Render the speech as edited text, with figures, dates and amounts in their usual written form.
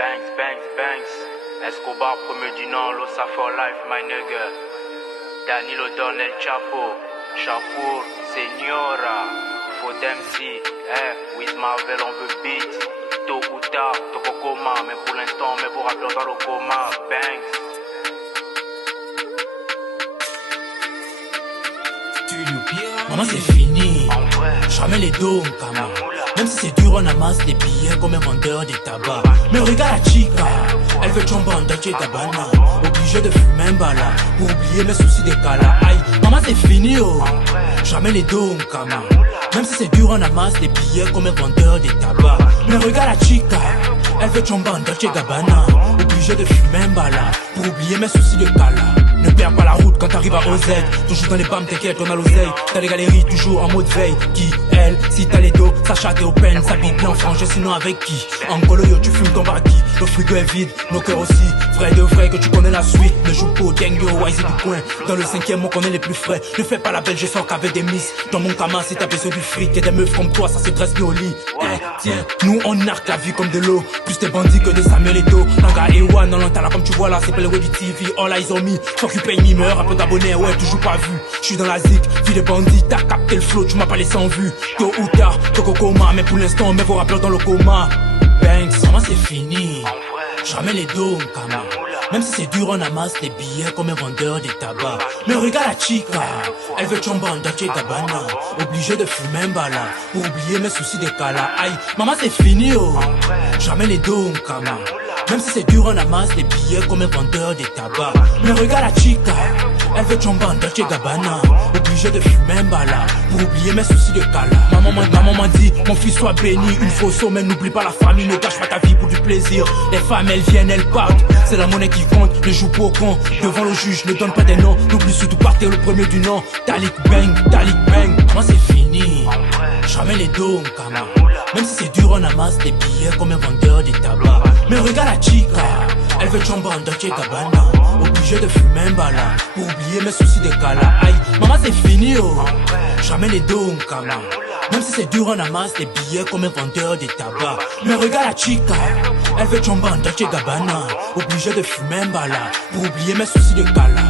Banks, Banks, Banks. Escobar, premier du nom, Losa for life, my nigga. Danilo Don El Chapo, Shakur, Señora. Faut MC, Wiz Marvel, on veut beat. Tôt ou tard, toko coma, mais pour l'instant, mais pour rappeler dans le coma. Banks. Maman c'est fini, jamais les dos Kama. Même si c'est dur on amasse des billets comme un vendeur de tabac. Mais regarde la chica, elle veut tomber en Dolce Gabbana. Obligée de fumer un bala pour oublier mes soucis de cala. Aïe, maman c'est fini oh, jamais les dos Kama. Même si c'est dur on amasse des billets comme un vendeur de tabac. Mais regarde la chica, elle veut tomber en Dolce Gabbana. Obligée de fumer un bala pour oublier mes soucis de cala. Ne perds pas la route quand t'arrives à OZ. Toujours dans les bams, t'inquiète, on a l'oseille. T'as les galeries, toujours en mode veille. Qui, elle, si t'as les dos, ça chatte au peine. S'habille bien en frange, sinon avec qui? En colo, yo, tu fumes ton baraki. Le frigo est vide, nos cœurs aussi. Vrai de vrai que tu connais la suite. Ne joue pas au gang, yo, wise du coin. Dans le 5ème, on connaît les plus frais. Ne fais pas la belle, je sors qu'avec des miss. Dans mon Kama, si t'as besoin du fric et des meufs comme toi, ça se dresse bien au lit. Tiens, nous on arque la vie comme de l'eau. Plus des bandits que des Samuel Eto'o. Nanga Ewan, dans l'antala comme tu vois là, c'est pas le du TV. All eyes on me, fuck you pay me, meurt un peu d'abonnés, ouais, toujours pas vu. J'suis dans la zik, vie des bandits, t'as capté le flow, tu m'as pas laissé en vue. Tôt ou tard, toko coma, mais pour l'instant, mais vos rappeurs dans le coma. Banks, maman c'est fini, jamais les dos Kama. Même si c'est dur, on amasse des billets comme un vendeur de tabac. Mais regarde la chica, elle veut tomber en Dolce Gabbana. Obligée de fumer un bala pour oublier mes soucis de cala. Aïe, maman c'est fini oh, jamais les dos Kama. Même si c'est dur, on amasse des billets comme un vendeur de tabac. Mais regarde la chica, elle veut tomber en Dolce Gabbana. Obligée de fumer un bala pour oublier mes soucis de cala. Maman m'a dit, mon fils soit béni. Une fois au sommet, n'oublie pas la famille. Ne gâche pas ta vie pour du plaisir. Les femmes, elles viennent, elles partent. C'est la monnaie qui compte, ne joue pas au con. Devant le juge, ne donne pas des noms. N'oublie surtout pas t'es le premier du nom. Talik bang, moi c'est fini, jamais les dos Kama. Même si c'est dur, on amasse des billets comme un vendeur de tabac. Mais regarde la chica, elle veut tomber en Dolce Gabbana. Obligée de fumer un bala pour oublier mes soucis de cala. Aïe, maman c'est fini oh, jamais les dos Kama. Même si c'est dur, on amasse des billets comme un vendeur de tabac. Mais regarde la chica, elle veut tomber en Dolce Gabbana. Obligée de fumer un bala pour oublier mes soucis de cala.